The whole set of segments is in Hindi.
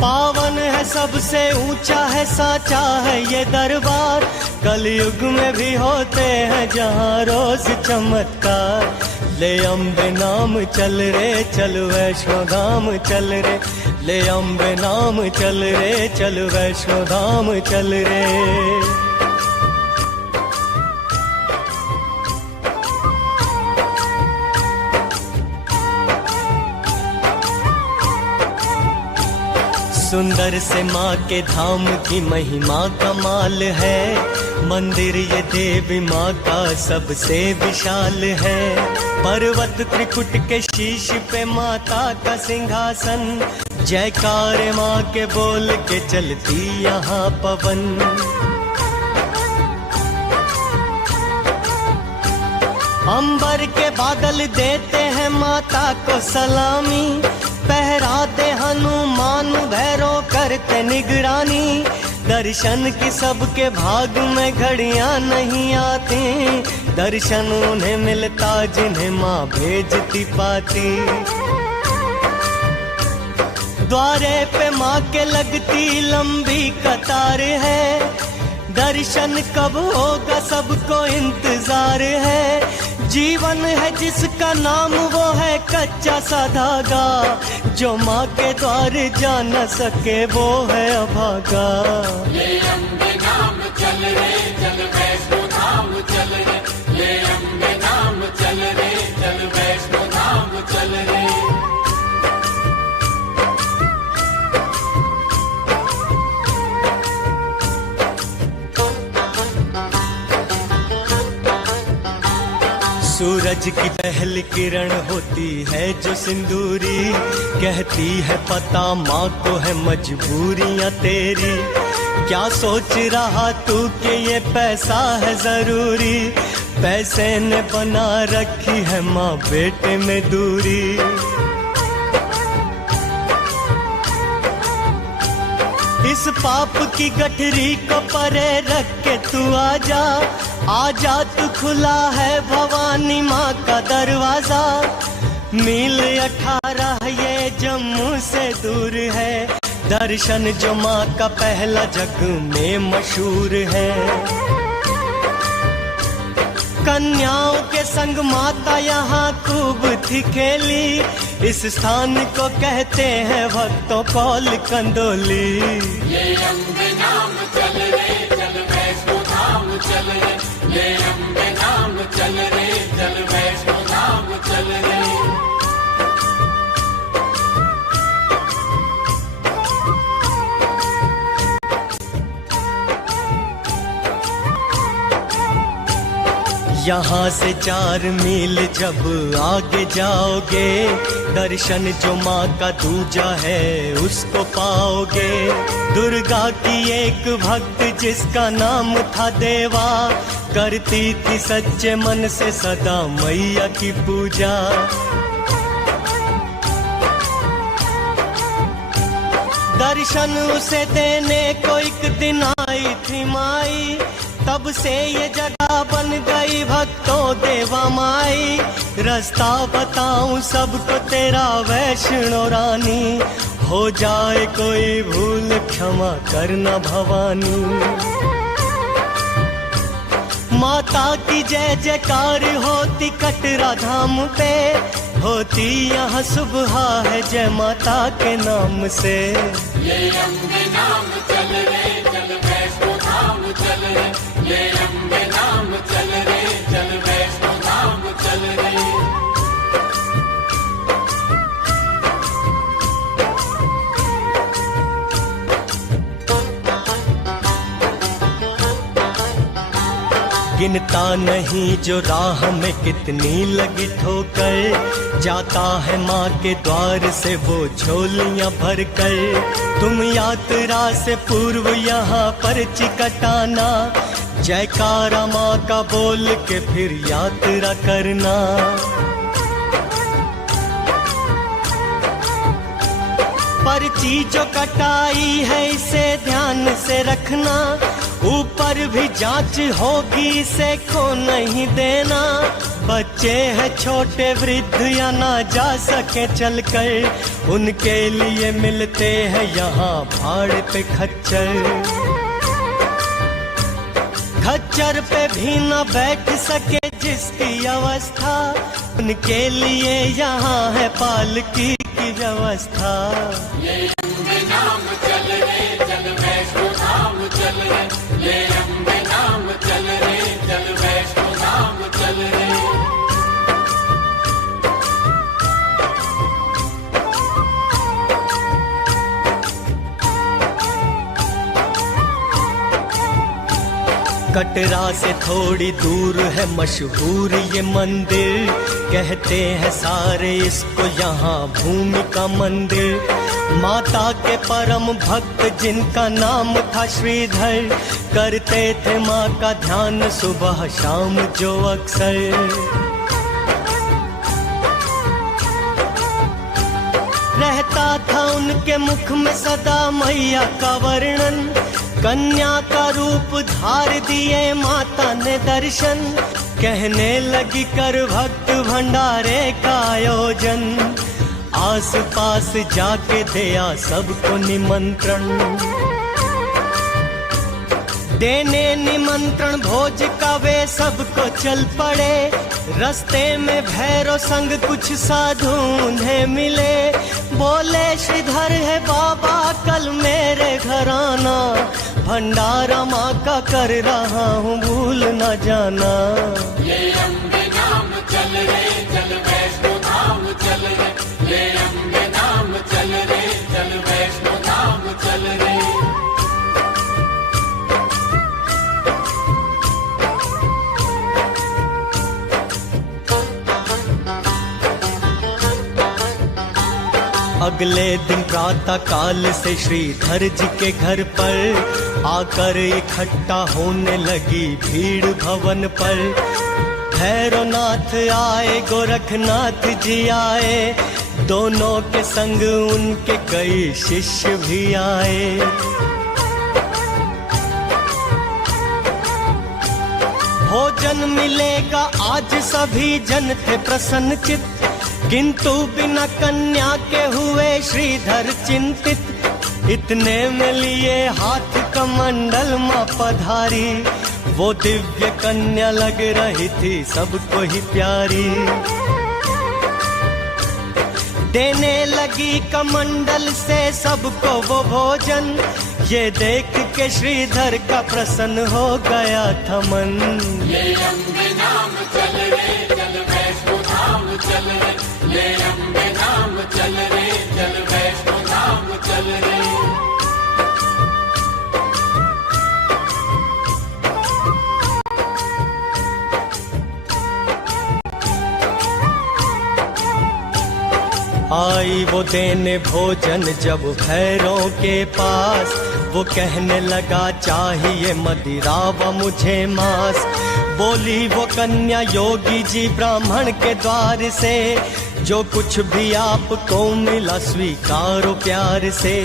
पावन है सबसे ऊंचा है साचा है ये दरबार। कलयुग में भी होते हैं जहाँ रोज चमत्कार। ले अम्बे नाम चल रे चल वैष्णो धाम चल रे। ले अम्बे नाम चल रे चल वैष्णो धाम चल रे। सुंदर से माँ के धाम की महिमा कमाल है। मंदिर ये देवी माँ का सबसे विशाल है। पर्वत त्रिकुट के शीश पे माता का सिंहासन। जयकार माँ के बोल के चलती यहाँ पवन। अंबर के बादल देते हैं माता को सलामी। पहराते हनुमान भैरव करते निगरानी। दर्शन की सबके भाग में घड़ियां नहीं आती। दर्शन उन्हें मिलता जिन्हें माँ भेजती पाती। द्वारे पे माँ के लगती लंबी कतार है। दर्शन कब होगा सबको इंतजार है। जीवन है जिसका नाम वो है कच्चा सा धागा। जो माँ के द्वार जा न सके वो है अभागा। ले अम्बे नाम चल रे चल वैष्णो धाम चल रे। ले अम्बे नाम चल रे चल वैष्णो धाम चल रे। सूरज की पहली किरण होती है जो सिंदूरी। कहती है पता माँ को है मजबूरियाँ तेरी। क्या सोच रहा तू कि ये पैसा है जरूरी। पैसे ने बना रखी है माँ बेटे में दूरी। इस पाप की गठरी को परे रख के तू आजा। आजा तू खुला है भवानी माँ का दरवाजा। मील 18 ये जम्मू से दूर है। दर्शन जो माँ का पहला जग में मशहूर है। कन्याओं के संग माता यहाँ खूब थी खेली। इस स्थान को कहते हैं भक्तों कौल कंदोली। ले अम्बे नाम चल रे चल वैष्णो धाम चल रे। ले अम्बे नाम चल रे चल वैष्णो धाम चल रे। यहाँ से 4 मील जब आगे जाओगे। दर्शन जो माँ का दूजा है उसको पाओगे। दुर्गा की एक भक्त जिसका नाम था देवा। करती थी सच्चे मन से सदा मैया की पूजा। दर्शन उसे देने को एक दिन आई थी माई। तब से ये जगह बन गई भक्तों देवा माई। रास्ता बताऊं सबको तेरा वैष्णो रानी। हो जाए कोई भूल क्षमा करना भवानी। माता की जय जयकार होती कटरा धाम पे। होती यहाँ सुबह है जय माता के नाम से। ले अम्बे नाम चल रे चल वैष्णो धाम चल रे। ले अम्बे नाम चल रे चल वैष्णो धाम चल रे। गिनता नहीं जो राह में कितनी लगी ठोकर। जाता है माँ के द्वार से वो झोलियाँ भर कर। तुम यात्रा से पूर्व यहाँ पर्ची कटाना। जयकारा माँ का बोल के फिर यात्रा करना। पर्ची जो कटाई है इसे ध्यान से रखना, ऊपर भी जांच होगी इसे खो नहीं देना। बच्चे हैं छोटे वृद्ध या ना जा सके चलकर, उनके लिए मिलते हैं यहाँ भाड़े पे खच्चर। खच्चर पे भी न बैठ सके जिसकी अवस्था, उनके लिए यहाँ है पालकी की व्यवस्था। ले लंबे नाम चल रे चल वैष्णो धाम चल रे, ले लंबे नाम चल रे चल वैष्णो धाम चल रे। कटरा से थोड़ी दूर है मशहूर ये मंदिर, कहते हैं सारे इसको यहाँ भूमि का मंदिर। माता के परम भक्त जिनका नाम था श्रीधर, करते थे माँ का ध्यान सुबह शाम जो अक्सर। रहता था उनके मुख में सदा मैया का वर्णन, कन्या का रूप धार दिए माता ने दर्शन। कहने लगी कर भक्त भंडारे का आयोजन, आस पास जाके दिया सबको निमंत्रण। देने निमंत्रण भोज का वे सबको चल पड़े, रस्ते में भैरव संग कुछ साधु उन्हें मिले। बोले श्रीधर है बाबा कल मेरे घर आना, भंडारा माँ का कर रहा हूँ भूल न जाना। ले लंबे नाम चल रे चल वैष्णो धाम चल रे, ले लंबे नाम चल रे चल वैष्णो धाम चल रे। अगले दिन प्रातः काल से श्रीधर जी के घर पर आकर इकट्ठा होने लगी भीड़ भवन पर। भैरवनाथ आए गोरखनाथ जी आए, दोनों के संग उनके कई शिष्य भी आए। भोजन मिलेगा आज सभी जन थे प्रसन्न चित्त, किंतु बिना कन्या के हुए श्रीधर चिंतित। इतने में लिए हाथ कमंडल माँ पधारी, वो दिव्य कन्या लग रही थी सबको ही प्यारी। देने लगी कमंडल से सबको वो भोजन, ये देख के श्रीधर का प्रसन्न हो गया था मन। ले लंबे नाम चल रे चल वैष्णो धाम चल रे, ले लंबे नाम चल रे चल वैष्णो धाम चल रे। आई वो देने भोजन जब भैरव के पास, वो कहने लगा चाहिए मदिरा व मुझे मांस। बोली वो कन्या योगी जी ब्राह्मण के द्वार से, जो कुछ भी आपको मिला स्वीकारो प्यार से।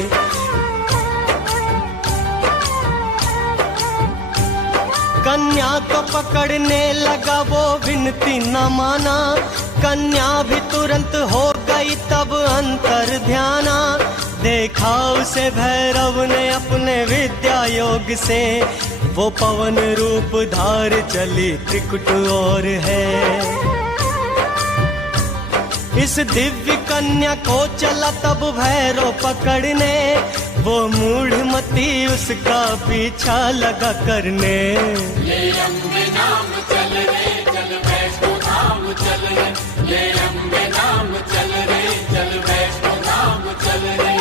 कन्या को पकड़ने लगा वो विनती न माना, कन्या भी तुरंत हो गई तब अंतर ध्याना। देखा उसे भैरव ने अपने विद्या योग से, वो पवन रूप धार चली त्रिकुट और है। इस दिव्य कन्या को चला तब भैरव पकड़ने, वो मूढ़मती उसका पीछा लगा करने। ले लंबे नाम चल रे चल वैष्णो धाम चल रे, ले लंबे नाम चल रे चल वैष्णो धाम चल रे।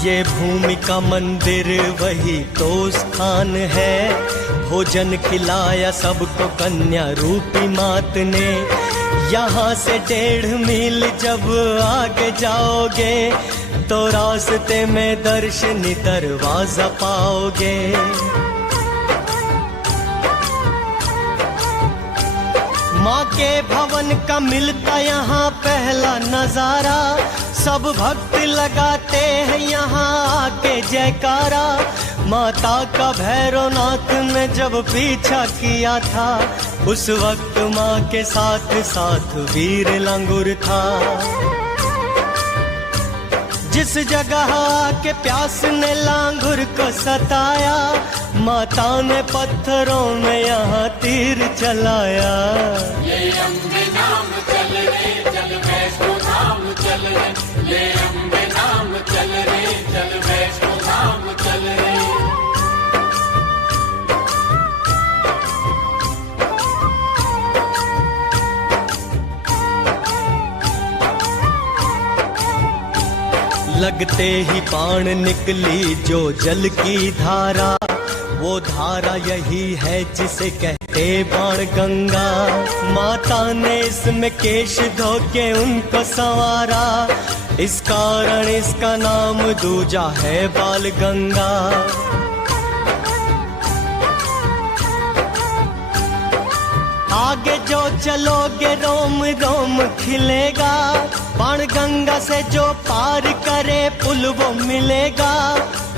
ये भूमि का मंदिर वही तो स्थान है, भोजन खिलाया सबको कन्या रूपी मात ने। यहाँ से 1.5 मील जब आगे जाओगे, तो रास्ते में दर्शनी दरवाजा पाओगे। माँ के भवन का मिलता यहाँ पहला नजारा, सब भक्त लगाते हैं यहाँ आके जयकारा। माता का भैरवनाथ ने जब पीछा किया था, उस वक्त माँ के साथ साथ वीर लंगूर था। जिस जगह आके प्यास ने लांगुर को सताया, माता ने पत्थरों में यहाँ तीर चलाया। ले अम्बे नाम चल रे चल वैष्णो धाम चल रे, ले अम्बे नाम चल रे चल वैष्णो धाम चल रे। लगते ही बाण निकली जो जल की धारा, वो धारा यही है जिसे कहते बाण गंगा। माता ने इसमें केश धो के उनको संवारा, इस कारण इसका नाम दूजा है बाल गंगा। आगे जो चलोगे रोम रोम खिलेगा, बाण गंगा से जो पार करे पुल वो मिलेगा।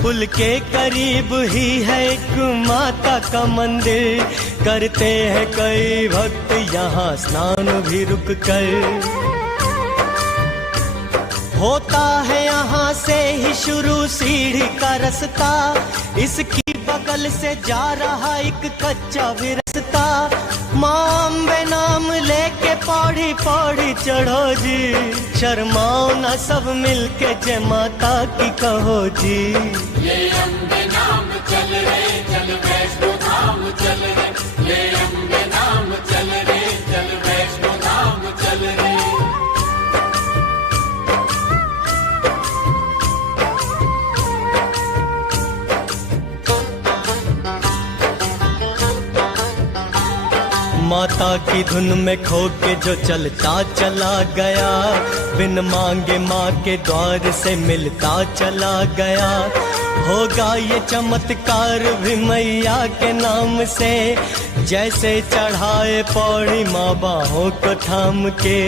पुल के करीब ही है एक माता का मंदिर, करते हैं कई भक्त यहाँ स्नान भी रुक कर। होता है यहाँ से ही शुरू सीढ़ी का रास्ता, इसकी बगल से जा रहा एक कच्चा भी रास्ता। माँ अम्बे नाम लेके पौड़ी पौड़ी चढ़ो जी, शर्माओ ना सब मिलके जय माता की कहो जी। ले अम्बे नाम चल रे चल वैष्णो धाम चल रे, ले अम्बे नाम चल रे चल वैष्णो धाम चल रे। माता की धुन में खो के जो चलता चला गया, बिन मांगे माँ के द्वार से मिलता चला गया। होगा ये चमत्कार भी मैया के नाम से, जैसे चढ़ाए पौड़ी माँ बाहों को थाम के।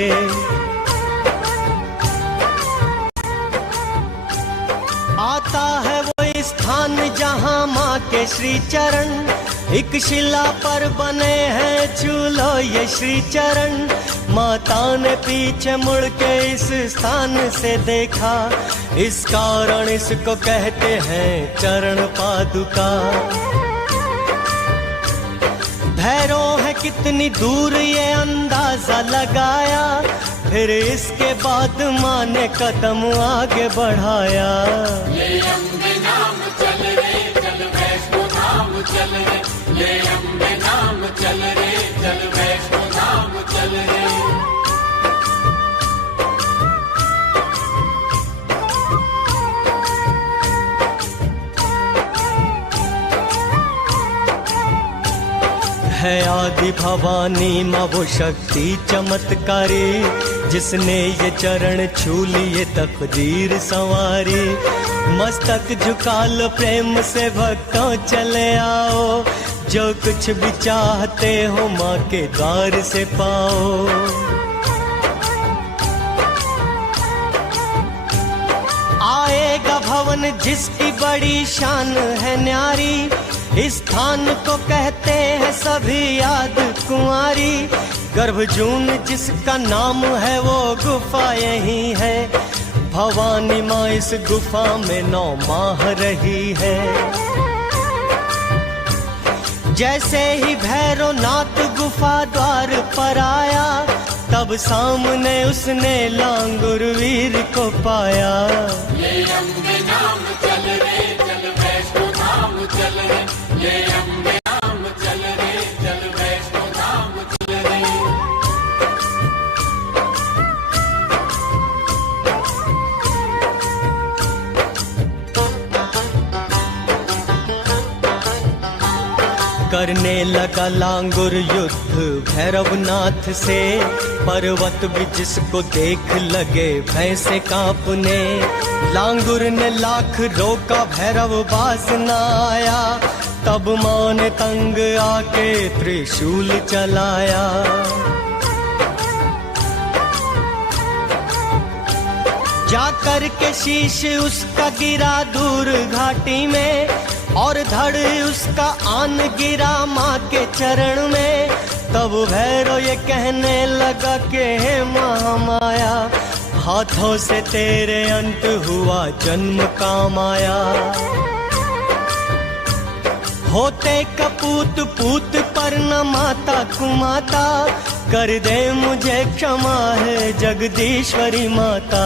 आता है वो स्थान जहाँ माँ के श्री चरण, एक शिला पर बने हैं चूलो ये श्री चरण। माता ने पीछे मुड़ के इस स्थान से देखा, इस कारण इसको कहते हैं चरण पादुका। भैरव है कितनी दूर ये अंदाजा लगाया, फिर इसके बाद माँ ने कदम आगे बढ़ाया। ले अम्बे नाम चल रे चल वैष्णो धाम चल रे, ले अम्बे नाम चल रे चल वैष्णो धाम चल रे। है आदि भवानी माँ वो शक्ति चमत्कारी, जिसने ये चरण छू लिए तकदीर संवारी। मस्तक झुका लो प्रेम से भक्तों चले आओ, जो कुछ भी चाहते हो माँ के द्वार से पाओ। आएगा भवन जिसकी बड़ी शान है न्यारी, इस स्थान को कहते हैं सभी याद कुंवारी। गर्भजून जिसका नाम है वो गुफा यही है, भवानी माँ इस गुफा में 9 माह रही है। जैसे ही भैरवनाथ गुफा द्वार पर आया, तब सामने उसने लांगुर वीर को पाया। ले अम्बे नाम चल रे चल वैष्णो धाम चल रे, ले अम्बे नाम चल रे चल वैष्णो धाम चल रे। करने लगा लांगुर युद्ध भैरवनाथ से, पर्वत भी जिसको देख लगे भय से कांपने। लांगुर ने लाख रोका भैरव बाज न आया, तब माँ ने तंग आके त्रिशूल चलाया। जाकर के शीश उसका गिरा दूर घाटी में, और धड़ उसका आन गिरा माँ के चरण में। तब भैरव ये कहने लगा कि हे महामाया, हाथों से तेरे अंत हुआ जन्म का माया। होते कपूत पूत पर न माता कुमाता, कर दे मुझे क्षमा है जगदीश्वरी माता।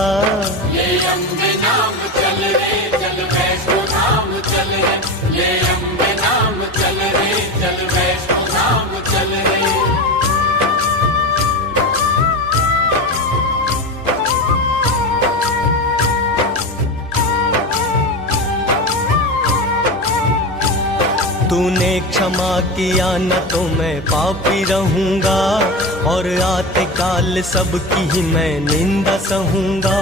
ले अम्बे नाम चल रे चल वैष्णो धाम चल रे, ले अम्बे नाम चल रे चल वैष्णो धाम चल रे। तूने क्षमा किया न तो मैं पापी रहूंगा, और आते काल सबकी ही मैं निंदा सहूंगा।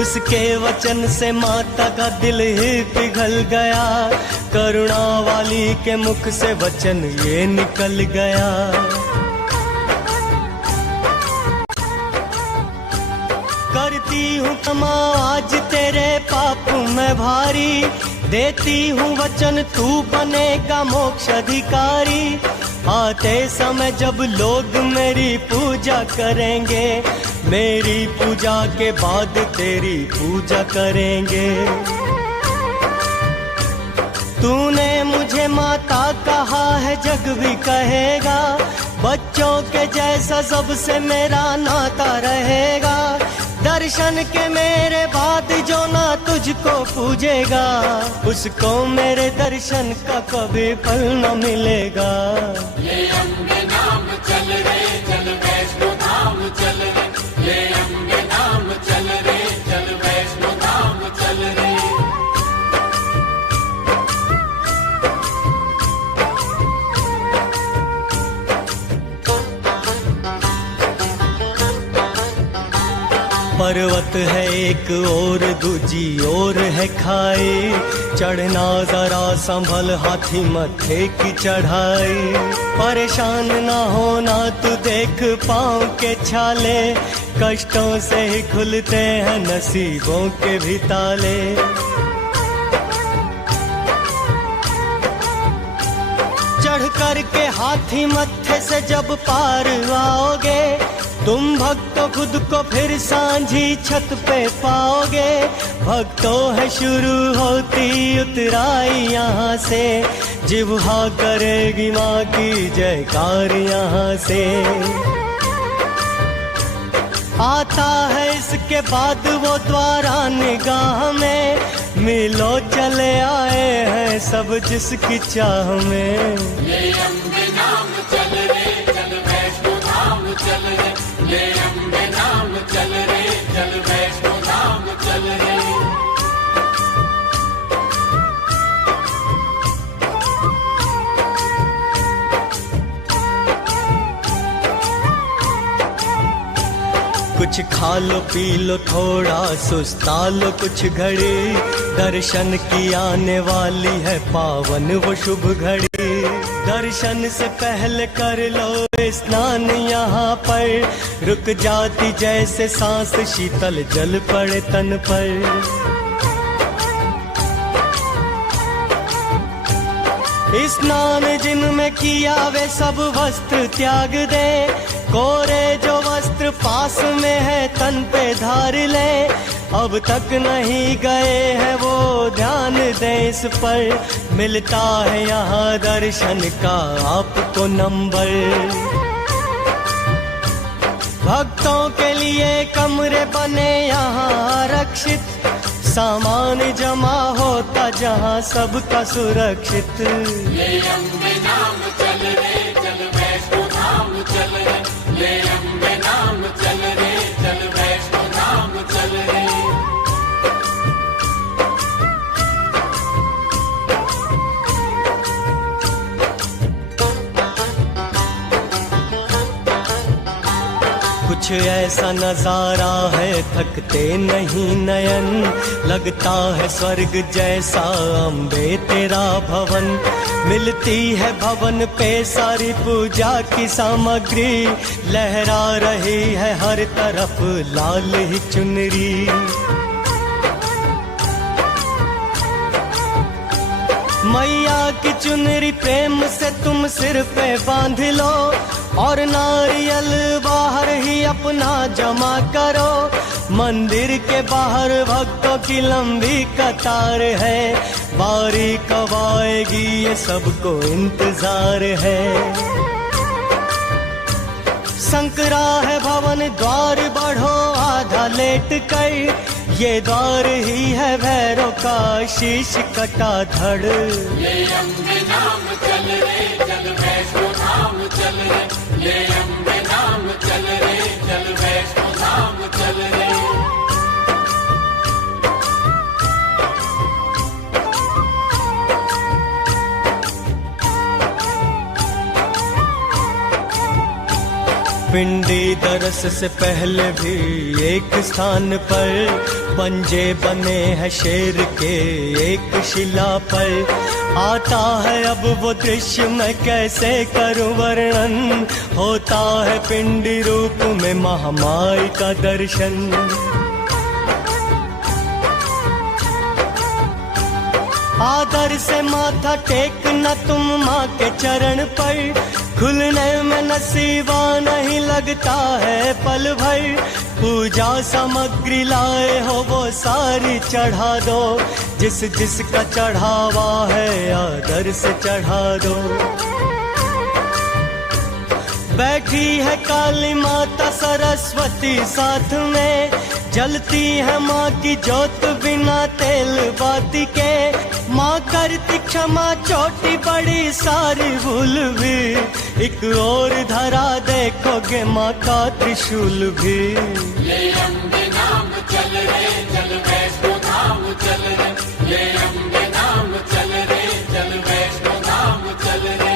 उसके वचन से माता का दिल ही पिघल गया, करुणा वाली के मुख से वचन ये निकल गया। करती हूँ क्षमा आज तेरे पाप में भारी, देती हूँ वचन तू बनेगा मोक्ष अधिकारी। आते समय जब लोग मेरी पूजा करेंगे, मेरी पूजा के बाद तेरी पूजा करेंगे। तूने मुझे माता कहा है जग भी कहेगा, बच्चों के जैसा सबसे मेरा नाता रहेगा। दर्शन के मेरे बाद जो ना तुझको पूजेगा, उसको मेरे दर्शन का कभी फल न मिलेगा। ले अम्बे नाम चल रे चल वैष्णो धाम चल रे, ले अम्बे नाम चल रे चल वैष्णो धाम चल रे। पर्वत है एक और दूजी और है खाई, चढ़ना जरा संभल हाथी मत्थे की चढ़ाई। परेशान ना होना तू देख पाँव के छाले, कष्टों से ही खुलते हैं नसीबों के भी ताले। चढ़ कर के हाथी मत्थे से जब पार आओगे, तुम भक्तों खुद को फिर सांझी छत पे पाओगे। भक्तों है शुरू होती उतराई यहाँ से, जिह्वा करेगी माँ की जयकार यहाँ से। आता है इसके बाद वो द्वारा निगाह में, मिलो चले आए हैं सब जिसकी चाह में। ले अम्बे नाम चल रे चल वैष्णो धाम चल रे, ले अम्बे नाम चल रे चल वैष्णो धाम चल रे। कुछ खा लो पी लो थोड़ा सुस्ता लो कुछ घड़ी, दर्शन की आने वाली है पावन वो शुभ घड़ी। दर्शन से पहले कर लो स्नान यहाँ पर, रुक जाती जैसे सांस शीतल जल पड़े तन पर। स्नान जिनमें किया वे सब वस्त्र त्याग दे, कोरे जो वस्त्र पास में है तन पे धार ले। अब तक नहीं गए हैं वो ध्यान दे इस पर, मिलता है यहाँ दर्शन का आपको नंबर। भक्तों के लिए कमरे बने यहाँ आरक्षित, सामान जमा होता जहाँ सबका सुरक्षित। ले अम्बे नाम चल रे चल वैष्णो धाम चल रे, ले अम्बे नाम चल रे चल वैष्णो धाम चल रे। कुछ ऐसा नजारा है थकते नहीं नयन, लगता है स्वर्ग जैसा अम्बे तेरा भवन। मिलती है भवन पे सारी पूजा की सामग्री, लहरा रही है हर तरफ लाल ही चुनरी। मैया की चुनरी प्रेम से तुम सिर पे बांध लो और नारियल बाहर ही अपना जमा करो। मंदिर के बाहर भक्तों की लंबी कतार है, बारी कब आएगी ये सबको इंतजार है। संकरा है भवन द्वार बढ़ो आधा लेट कर, ये द्वार ही है भैरव का शीश कटा धड़। ले अम्बे नाम चल रे चल वैष्णो धाम चल रे, ले अम्बे नाम चल रे चल वैष्णो धाम चल रे। पिंडी दरस से पहले भी एक स्थान पर पंजे बने हैं शेर के एक शिला पर। आता है अब वो दृश्य मैं कैसे करूं वर्णन, होता है पिंडी रूप में महामाई का दर्शन। आदर से माथा टेकना तुम माँ के चरण पर, खुलने में नसीबा नहीं लगता है पल भर। पूजा सामग्री लाए हो वो सारी चढ़ा दो, जिस जिसका चढ़ावा है आदर से चढ़ा दो। बैठी है काली माता सरस्वती साथ में, जलती है माँ की जोत बिना तेल बाती के। माँ करती क्षमा छोटी बड़ी सारी भूल भी, एक और धरा देखोगे माँ का त्रिशूल भी। ले अम्बे नाम चल रे चल वैष्णो धाम चल रे, ले अम्बे नाम चल रे चल वैष्णो धाम चल रे।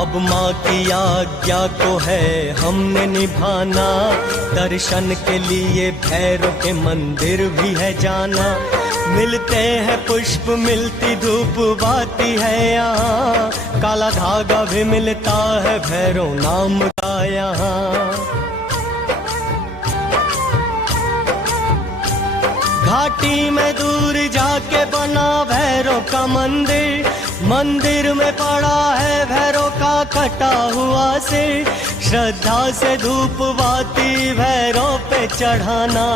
अब माँ की आज्ञा को है हमने निभाना, दर्शन के लिए भैरव के मंदिर भी है जाना। मिलते हैं पुष्प मिलती धूप बाती है यहाँ, काला धागा भी मिलता है भैरव नाम का यहाँ। घाटी में दूर जाके बना भैरव का मंदिर, मंदिर में पड़ा है भैरव का कटा हुआ सिर। श्रद्धा से धूप बाती भैरव पे चढ़ाना,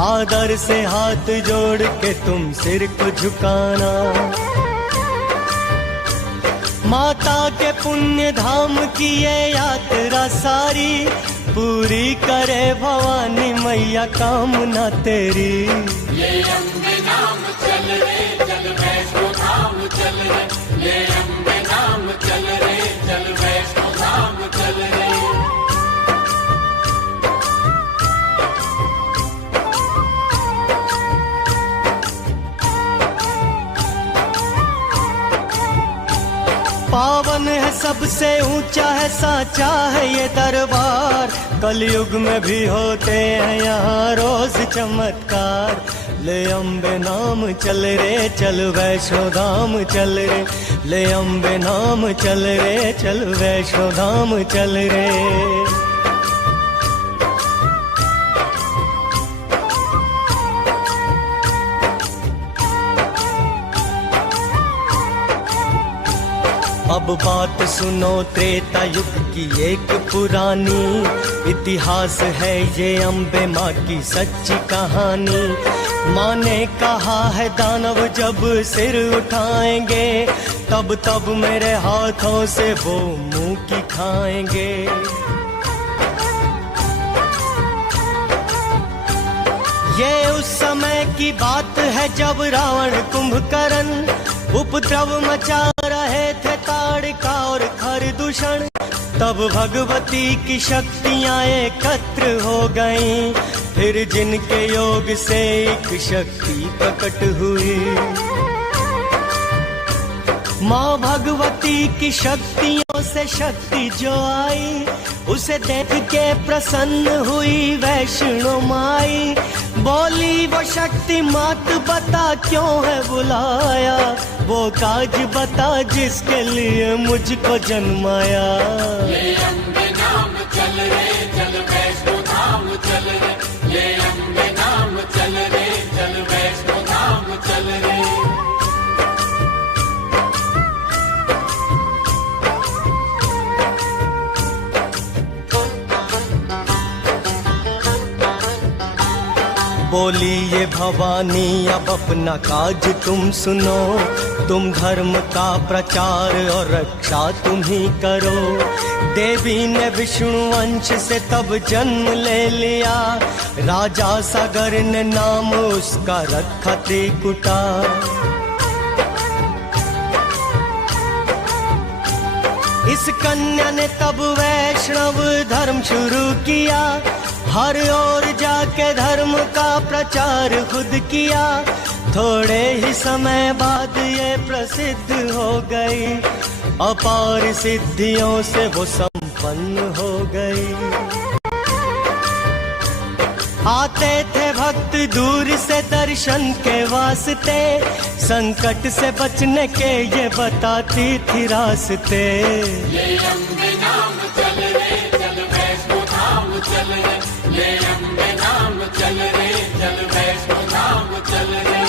आदर से हाथ जोड़ के तुम सिर को झुकाना। माता के पुण्य धाम की ये यात्रा सारी, पूरी करे भवानी मैया कामना तेरी। ले अम्बे नाम चल रे चल वैष्णो धाम चल रे, ले अम्बे नाम चल रे चल वैष्णो धाम चल रे। पावन है सबसे ऊंचा है साचा है ये दरबार, कलयुग में भी होते हैं यहाँ रोज चमत्कार। ले अम्बे नाम चल रे चल वैष्णो धाम चल रे, ले अम्बे नाम चल रे चल वैष्णो धाम चल रे। अब बात सुनो त्रेता युग की एक पुरानी, इतिहास है ये अम्बे माँ की सच्ची कहानी। माँ ने कहा है दानव जब सिर उठाएंगे, तब तब मेरे हाथों से वो मुंह की खाएंगे। ये उस समय की बात है जब रावण कुंभकर्ण उपद्रव मचा रहे थे ताड़का और खरदूषण। तब भगवती की शक्तियां एकत्र हो गईं, फिर जिनके योग से एक शक्ति प्रकट हुई। माँ भगवती की शक्तियों से शक्ति जो आई, उसे देख के प्रसन्न हुई वैष्णो माई। बोली वो शक्ति मात बता क्यों है बुलाया, वो काज बता जिसके लिए मुझको जन्माया। ले अम्बे नाम चल रे चल वैष्णो धाम चल रे, ले अम्बे नाम चल रे चल वैष्णो धाम चल रे। बोली ये भवानी अब अपना काज तुम सुनो, तुम धर्म का प्रचार और रक्षा तुम ही करो। देवी ने विष्णु वंश से तब जन्म ले लिया, राजा सागर ने नाम उसका रखा त्रिकुटा। इस कन्या ने तब वैष्णव धर्म शुरू किया, हर ओर जाके धर्म का प्रचार खुद किया। थोड़े ही समय बाद ये प्रसिद्ध हो गई, अपार सिद्धियों से वो संपन्न हो गई। आते थे भक्त दूर से दर्शन के वास्ते, संकट से बचने के ये बताती थी रास्ते। ले अम्बे नाम चल रे चल वैष्णो धाम चल रे, ले अम्बे नाम चल रे चल वैष्णो धाम चल रे।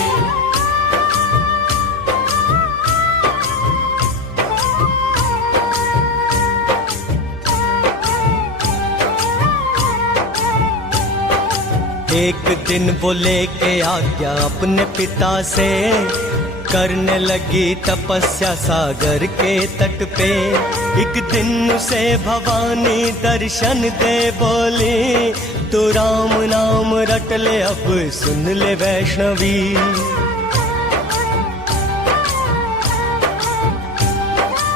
एक दिन वो लेके आज्ञा अपने पिता से, करने लगी तपस्या सागर के तट पे। एक दिन उसे भवानी दर्शन दे बोली, तू राम नाम रट ले अब सुन ले वैष्णवी।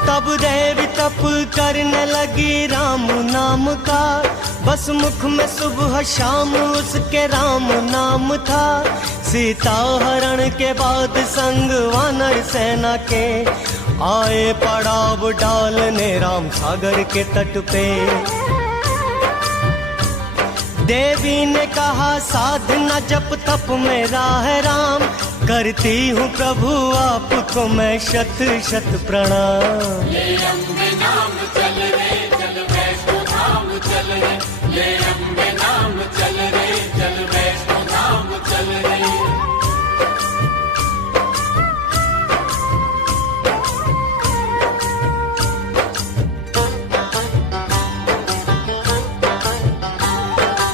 तब देवी तप करने लगी राम नाम का, बस मुख में सुबह शाम उसके राम नाम था। सीता हरण के बाद संग वानर सेना के, आए पड़ाव डालने राम सागर के तट पे। देवी ने कहा साधना जप तप मेरा है राम, करती हूँ प्रभु आपको मैं शत शत प्रणाम। ले अम्बे नाम चल रे चल वैष्णो धाम चल रे, ले अम्बे नाम चल रे चल वैष्णो धाम चल रे।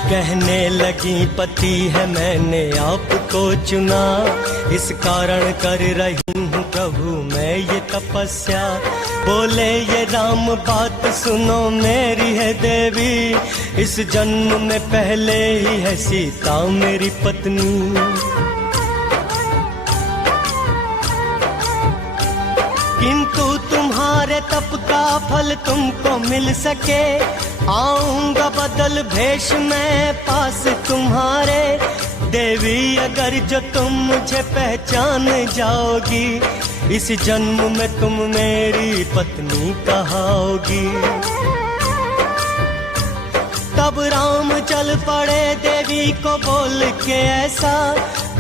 कहने लगी पति है मैंने आपको चुना, इस कारण कर रही हूँ प्रभु मैं ये तपस्या। बोले ये राम बात सुनो मेरी है देवी, इस जन्म में पहले ही है सीता मेरी पत्नी। किंतु तुम्हारे तप का फल तुमको मिल सके, आऊंगा बदल भेष में पास तुम्हारे। देवी अगर जो तुम मुझे पहचान जाओगी, इस जन्म में तुम मेरी पत्नी कहाओगी। तब राम चल पड़े देवी को बोल के ऐसा,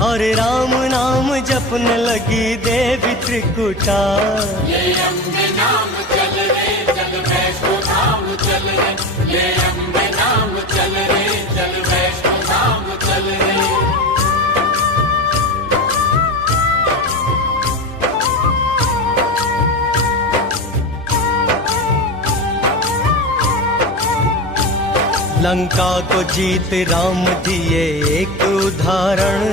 और राम नाम जपने लगी देवी त्रिकुटा। ले अम्बे नाम चल रे चल वैष्णो धाम चल रे, ले अम्बे नाम चल रे चल वैष्णो धाम चल रे। लंका को जीत राम दिए एक उदाहरण,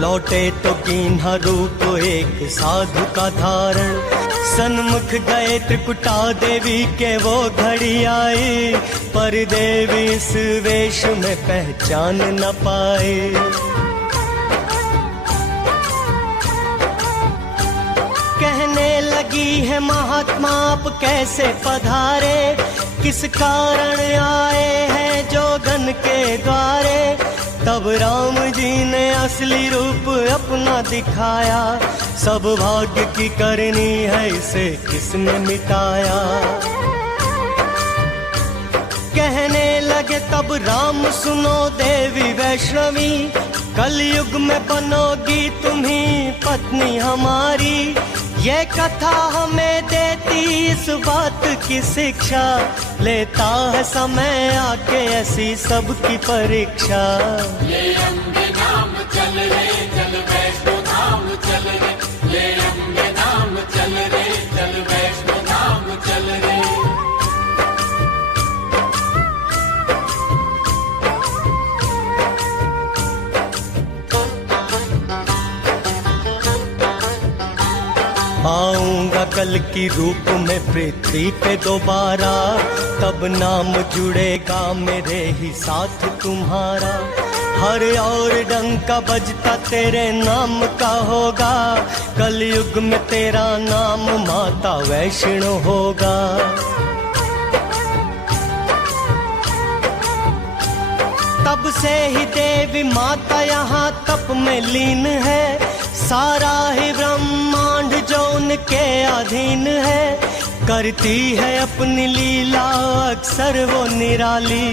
लौटे तो कीन्हा रूप एक साधु का धारण। सन्मुख गए त्रिकुटा देवी के वो घड़ी आई, पर देवी इस वेश में पहचान न पाए। कहने लगी है महात्मा आप कैसे पधारे, किस कारण आए हैं जोगन के द्वारे। तब राम जी ने असली रूप अपना दिखाया, सब भाग्य की करनी है इसे किसने मिटाया। कहने लगे तब राम सुनो देवी वैष्णवी, कलयुग में बनोगी तुम्ही पत्नी हमारी। ये कथा हमें देती इस बात की शिक्षा, लेता है समय आके ऐसी सबकी परीक्षा। ले अम्बे नाम चल रे चल वैष्णो धाम चल रे, ले अम्बे नाम चल रे चल वैष्णो धाम चल रे। आऊंगा कल की रूप में पृथ्वी पे दोबारा, तब नाम जुड़ेगा मेरे ही साथ तुम्हारा। हर और डंका बजता तेरे नाम का होगा, कलयुग में तेरा नाम माता वैष्णो होगा। तब से ही देवी माता यहाँ तप में लीन है, सारा ही ब्रह्मांड जो उनके अधीन है। करती है अपनी लीला अक्सर वो निराली,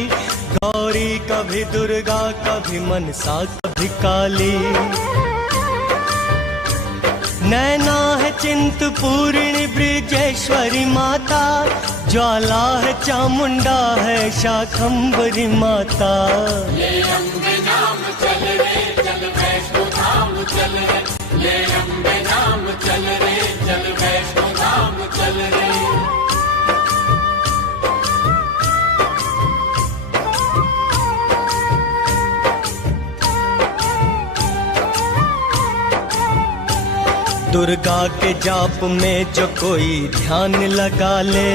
गौरी कभी दुर्गा कभी मनसा कभी काली। नैना है चिंतपूर्णी ब्रजेश्वरी माता, ज्वाला है चामुंडा है शाकंभरी माता। ले अम्बे नाम चल रे चल वैष्णो धाम चल रे, ले अम्बे नाम चल रे चल वैष्णो धाम चल रे। दुर्गा के जाप में जो कोई ध्यान लगा ले,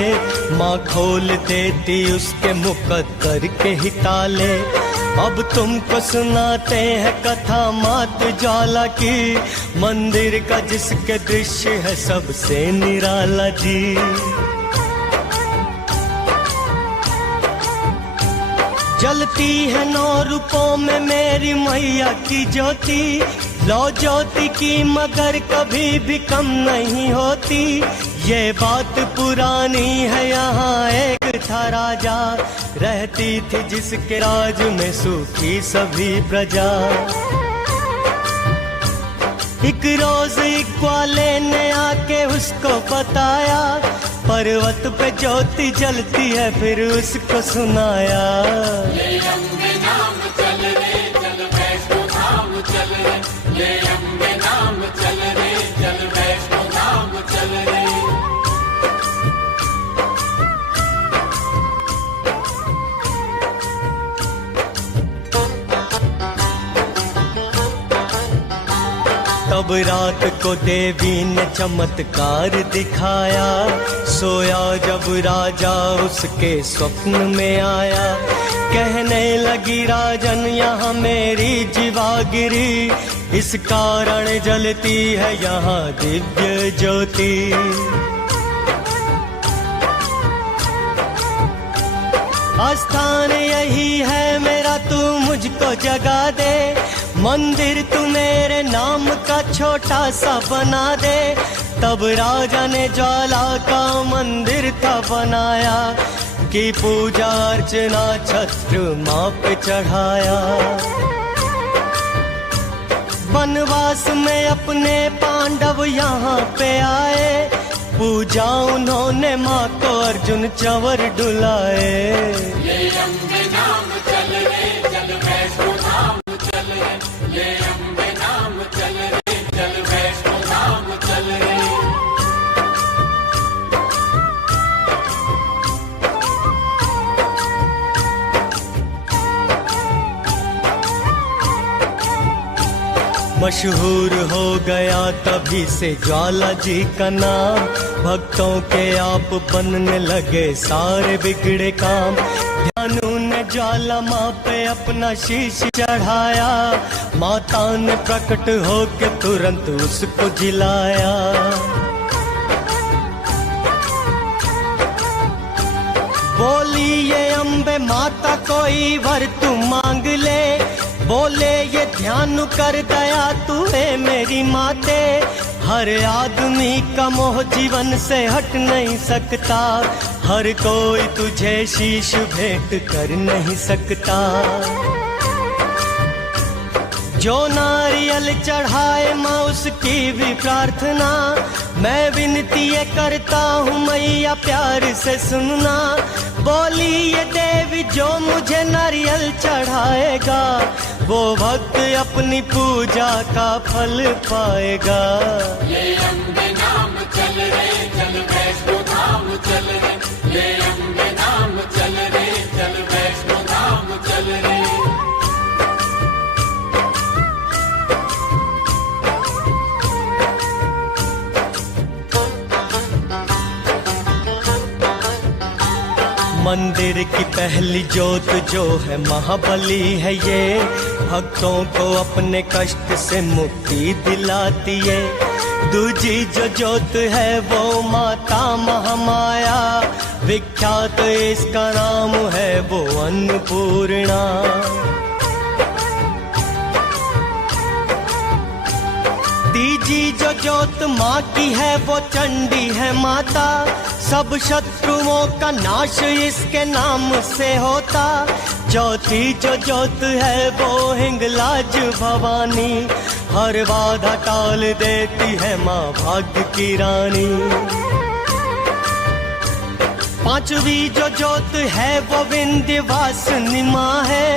माँ खोल देती उसके मुकद्दर के ही ताले। अब तुमको सुनाते हैं कथा मात ज्वाला की, मंदिर का जिसके दृश्य है सबसे निराला जी। जलती है 9 रूपों में मेरी मैया की ज्योति, लो ज्योति की मगर कभी भी कम नहीं होती। ये बात पुरानी है, यहाँ एक था राजा, रहती थी जिसके राज में सुखी सभी प्रजा। एक रोज एक ग्वाले ने आके उसको बताया, पर्वत पे ज्योति जलती है फिर उसको सुनाया। ले अम्बे नाम चल रे चल वैष्णो धाम चल रे, ले अम्बे नाम चल रे चल वैष्णो धाम चल रे। तब रात को देवी ने चमत्कार दिखाया, सोया जब राजा उसके स्वप्न में आया। कहने लगी राजन यहाँ मेरी जीवागिरी, इस कारण जलती है यहाँ दिव्य ज्योति। स्थान यही है मेरा, तू मुझको जगा दे, मंदिर तू मेरे नाम का छोटा सा बना दे। तब राजा ने ज्वाला का मंदिर था बनाया, की पूजा अर्चना छत्र माँ पे चढ़ाया। वनवास में अपने पांडव यहाँ पे आए, पूजा उन्होंने माँ को अर्जुन चंवर डुलाए। ले अम्बे नाम चल रे चल वैष्णो धाम चल रे, ले अम्बे नाम चल रे चल वैष्णो धाम चल रे। मशहूर हो गया तभी से ज्वाला जी का नाम, भक्तों के आप बनने लगे सारे बिगड़े काम। ध्यानु ने ज्वाला माँ पे अपना शीश चढ़ाया, माता ने प्रकट होके तुरंत उसको जिलाया। बोली ये अम्बे माता कोई वर तू मांग ले, बोले ये ध्यान कर दया तू है मेरी माते, हर आदमी का मोह जीवन से हट नहीं सकता, हर कोई तुझे शीश भेंट कर नहीं सकता। जो नारियल चढ़ाए माँ उसकी भी प्रार्थना, मैं विनती ये करता हूँ मैया प्यार से सुनना। बोली ये देवी जो मुझे नारियल चढ़ाएगा, वो भक्त अपनी पूजा का फल पाएगा। ले अम्बे नाम चल रे चल वैष्णो धाम चल रे, ले अम्बे नाम चल रे चल वैष्णो धाम चल रे। मंदिर की पहली जोत जो है महाबली है ये, भक्तों को अपने कष्ट से मुक्ति दिलाती है। दूजी जो जोत है वो माता महामाया, विख्यात इसका नाम है वो अन्नपूर्णा। तीजी जो जोत माँ की है वो चंडी है माता, सब शत्रुओं का नाश इसके नाम से होता। चौथी जो जोत है वो हिंगलाज भवानी, हर बाधा टाल देती है माँ भाग्य की रानी। पांचवी जो जोत है वो विंध्यवासिनी माँ है,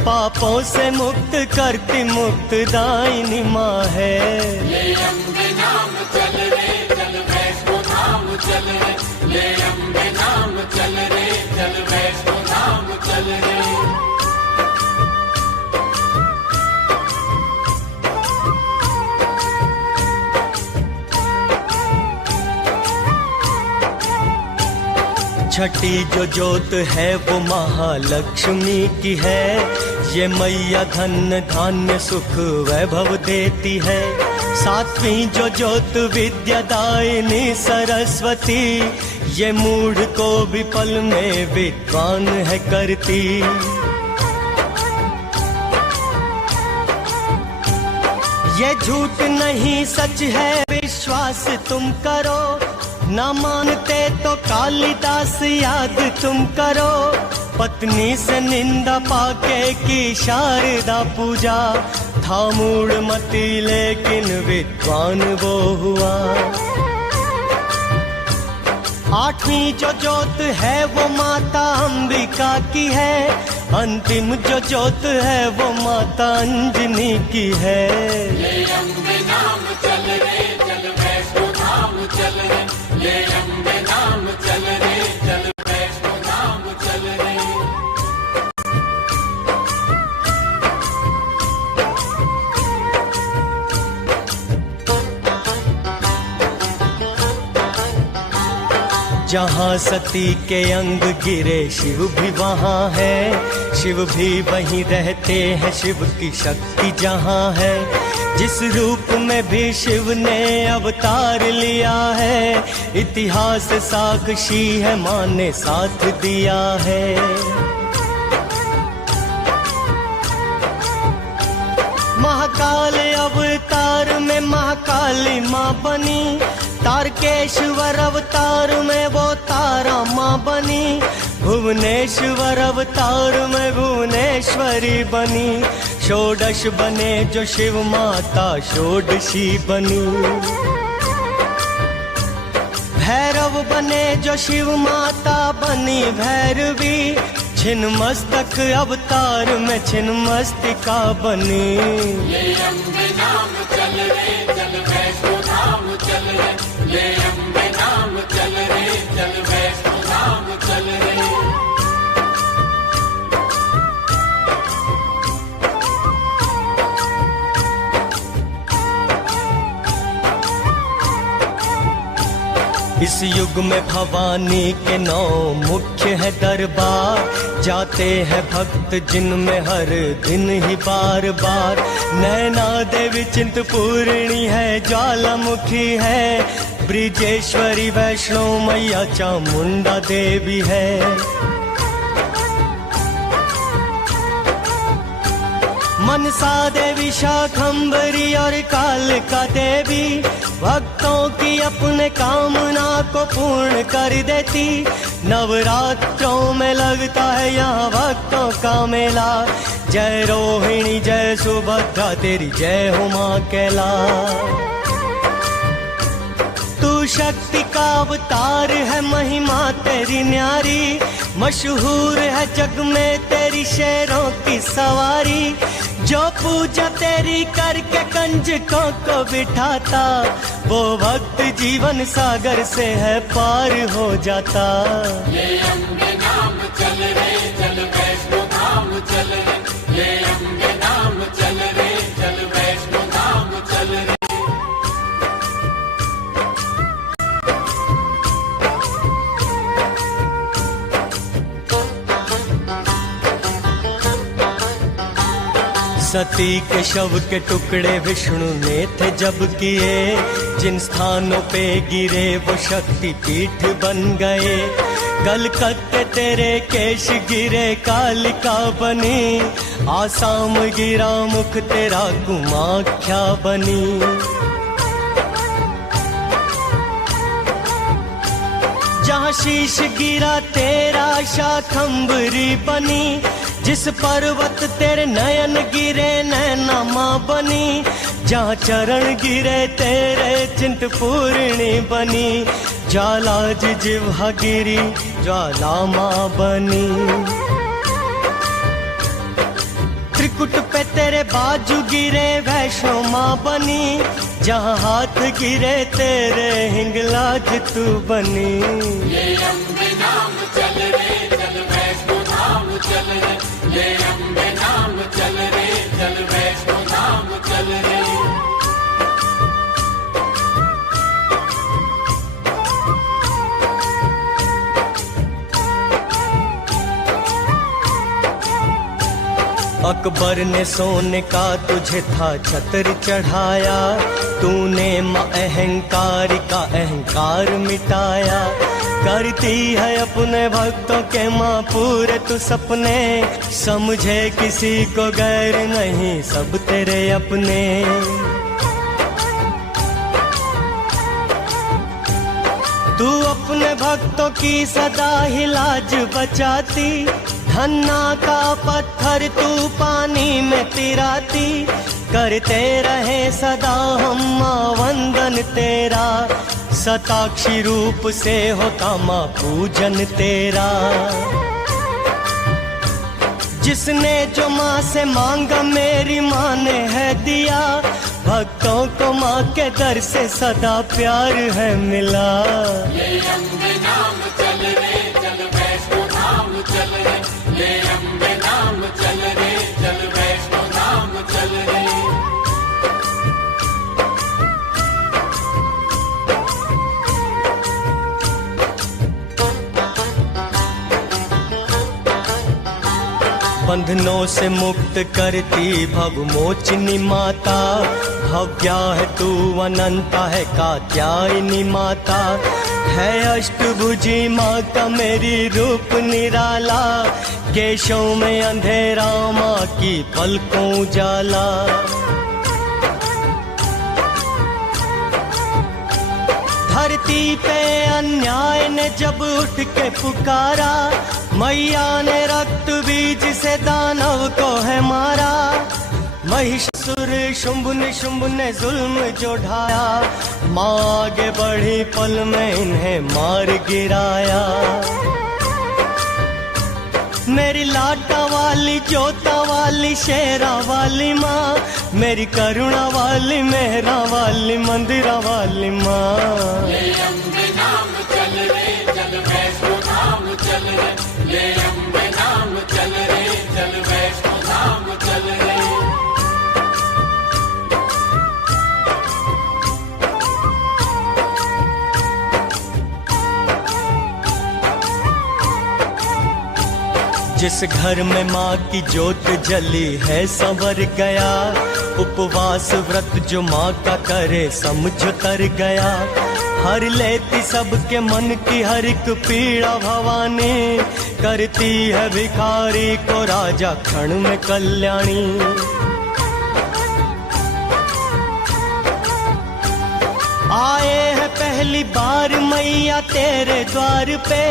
पापों से मुक्त करती मुक्तदायिनी माँ है। ले अम्बे नाम चल रे चल वैष्णो धाम चल रे, ले अम्बे नाम चल रे चल वैष्णो धाम चल रे। छठी जो जोत है वो महालक्ष्मी की है, ये मैया धन धान्य सुख वैभव देती है। सातवीं जो जोत विद्यादायिनी सरस्वती, ये मूढ़ को भी पल में विद्वान है करती। ये झूठ नहीं सच है विश्वास तुम करो, न मानते तो कालिदास याद तुम करो। पत्नी से निंदा पाके की शारदा पूजा, था मूढ़मती लेकिन विद्वान वो हुआ। आठवीं जो जोत है वो माता अंबिका की है, अंतिम जो जोत है वो माता अंजनी की है। ले अम्बे नाम चल रे चल वैष्णो धाम चल रे, ले अम्बे नाम चल रे चल वैष्णो धाम चल रे। जहाँ सती के अंग गिरे शिव भी वहाँ है, शिव भी वहीं रहते हैं, शिव की शक्ति जहाँ है। जिस रूप में भी शिव ने अवतार लिया है, इतिहास साक्षी है माँ ने साथ दिया है। महाकाल अवतार में महाकाली माँ बनी, तारकेश्वर अवतार में वो तारा माँ बनी, भुवनेश्वर अवतार में भुवनेश्वरी बनी। षोडश बने जो शिव माता षोडशी बनी, भैरव बने जो शिव माता बनी भैरवी, छिन्नमस्तक अवतार में छिन्नमस्तिका बनी। ले अम्बे नाम चल रे चल वैष्णो धाम चल रे, ले अम्बे नाम चल रे चल वैष्णो धाम चल रे। इस युग में भवानी के 9 मुख्य है दरबार, जाते हैं भक्त जिनमें हर दिन ही बार बार। नैना देवी चिंतपूर्णी है, ज्वालामुखी है, ब्रिजेश्वरी वैष्णो मैया चामुंडा देवी है। मनसा देवी, शाकंभरी और कालिका देवी भक्तों की अपने कामना को पूर्ण कर देती। नवरात्रों में लगता है यहाँ भक्तों का मेला। जय रोहिणी जय सुभद्रा तेरी जय हो माँ कैला। तू शक्ति का अवतार है, महिमा तेरी न्यारी, मशहूर है जग में तेरी शेरों की सवारी। जो पूजा तेरी करके कंजकों को बिठाता, वो भक्त जीवन सागर से है पार हो जाता। ले अम्बे नाम चल रे चल वैष्णो धाम चल रे, ले अम्बे नाम चल रे चल वैष्णो धाम चल रे। सती के शव के टुकड़े विष्णु ने थे जब किए, जिन स्थानों पे गिरे वो शक्ति पीठ बन गए। कलकत्ते तेरे केश गिरे कालिका बनी, आसाम गिरा मुख तेरा कुमाख्या बनी। जहाँ शीश गिरा तेरा शाकंभरी बनी, जिस पर्वत तेरे नयन गिरे नैना माँ बनी। जहाँ चरण गिरे तेरे चिंतपूर्णी बनी, ज्वाला जिह्वा गिरी ज्वाला माँ बनी। त्रिकुट पे तेरे बाजू गिरे वैष्णो माँ बनी, जहाँ हाथ गिरे तेरे हिंगलाज तू बनी। ले अम्बे नाम चल रे चल वैष्णो धाम चल रे, ले अम्बे नाम चल रे चल वैष्णो धाम चल रे। अकबर ने सोने का तुझे था छत्र चढ़ाया, तूने माँ अहंकार का अहंकार मिटाया। करती है अपने भक्तों के माँ पूरे तू सपने, समझे किसी को गैर नहीं सब तेरे अपने। तू अपने भक्तों की सदा ही लाज बचाती, धन्ना का पत्थर तू पानी में तिराती। करते रहे सदा हम माँ वंदन तेरा, सताक्षी रूप से होता माँ पूजन तेरा। जिसने जो माँ से मांगा मेरी माँ ने है दिया, भक्तों को माँ के दर से सदा प्यार है मिला। ले अम्बे नाम चल रे चल वैष्णो धाम चल रे, ले अम्बे नाम चल रे चल वैष्णो धाम चल रे। बंधनों से मुक्त करती भवमोचनी माता, भव्या है तू अनंता है कात्यायनी माता। है अष्टभुजी माँ का मेरी रूप निराला, केशों में अंधेरा माँ की पलकों उजाला। धरती पे अन्याय ने जब उठ के पुकारा, मैया ने रक्त बीज से दानव को है मारा। महिषासुर शुंभ निशुंभ ने जुल्म जो ढाया, माँ आगे बढ़ी पल में इन्हें मार गिराया। मेरी लाटा वाली जोता वाली शेरा वाली माँ, मेरी करुणा वाली मेहरा वाली मंदिरा वाली माँ। ले अम्बे नाम चल रे चल वैष्णो धाम चल रे, ले अम्बे नाम चल रे चल वैष्णो धाम चल रे। जिस घर में माँ की ज्योत जली है संवर गया, उपवास व्रत जो माँ का करे समझ तर गया। हर लेती सबके मन की हर एक पीड़ा भवानी, करती है भिखारी को राजा क्षण में कल्याणी। आए हैं पहली बार मैया तेरे द्वार पे,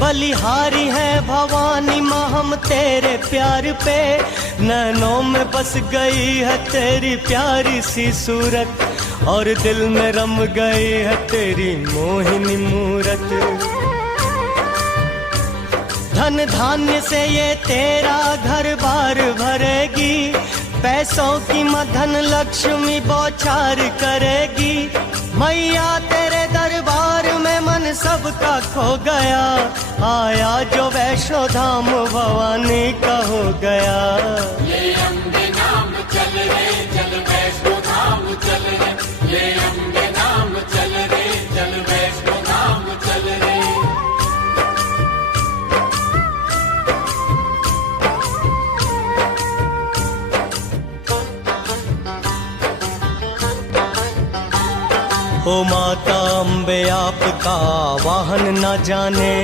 बलिहारी है भवानी माँ हम तेरे प्यार पे। नैनों में बस गई है तेरी प्यारी सी सूरत, और दिल में रम गई है तेरी मोहिनी मूरत। धन धान्य से ये तेरा घर बार भरेगी, पैसों की मधन लक्ष्मी बौछार करेगी। मैया तेरे दरबार में मन सबका खो गया, आया जो वैष्णो धाम भवानी का हो गया। ले अम्बे नाम चल रे चल वैष्णो धाम चल रे, ले अम्बे नाम चल रे चल वैष्णो धाम चल रे। ओ माता अम्बे आपका वाहन न जाने,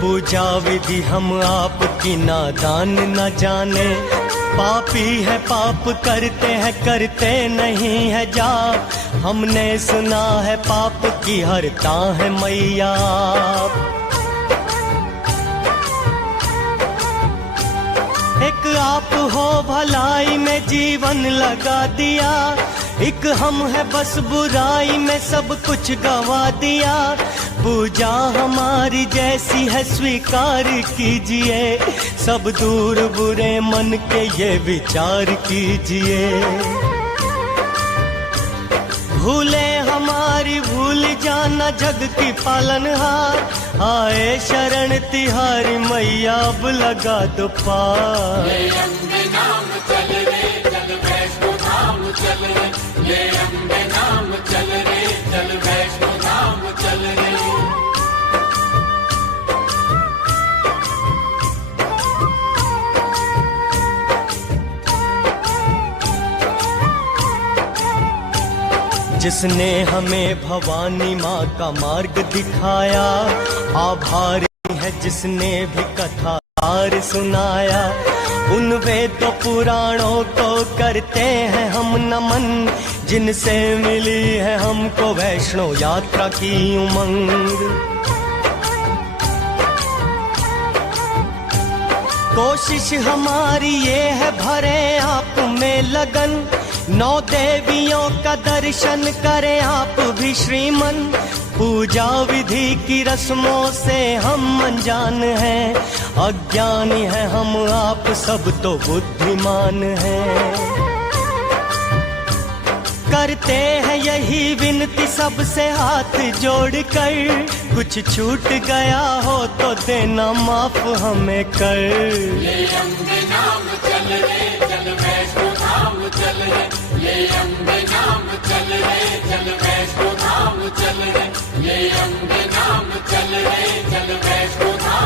पूजा विधि हम आपकी नादान न जाने। पापी है पाप करते नहीं है जा, हमने सुना है पाप की हरता है मैया। एक आप हो भलाई में जीवन लगा दिया, एक हम है बस बुराई में सब कुछ गवा दिया। पूजा हमारी जैसी है स्वीकार कीजिए, सब दूर बुरे मन के ये विचार कीजिए। भूले हमारी भूल जाना जग की पालनहार, आए शरण तिहारी मैया अब लगा दो पार। ले अम्बे नाम चल रे चल वैष्णो धाम चल रे, ले अम्बे नाम चल रे चल वैष्णो धाम चल रे। जिसने हमें भवानी माँ का मार्ग दिखाया, आभारी है जिसने भी कथार सुनाया। उन वेद पुराणों को करते हैं हम नमन, जिनसे मिली है हमको वैष्णो यात्रा की उमंग। कोशिश हमारी ये है भरे आप में लगन, 9 देवियों का दर्शन करें आप भी श्रीमन। पूजा विधि की रस्मों से हम अनजान हैं, अज्ञानी है हम आप सब तो बुद्धिमान हैं। करते हैं यही विनती सबसे हाथ जोड़कर, कुछ छूट गया हो तो देना माफ हमें कर। ले अम्बे नाम चल रे चल वैष्णो धाम चल रे, ले अम्बे नाम चल रे चल वैष्णो धाम चल रे, ले अम्बे नाम चल रे चल वैष्णो धाम।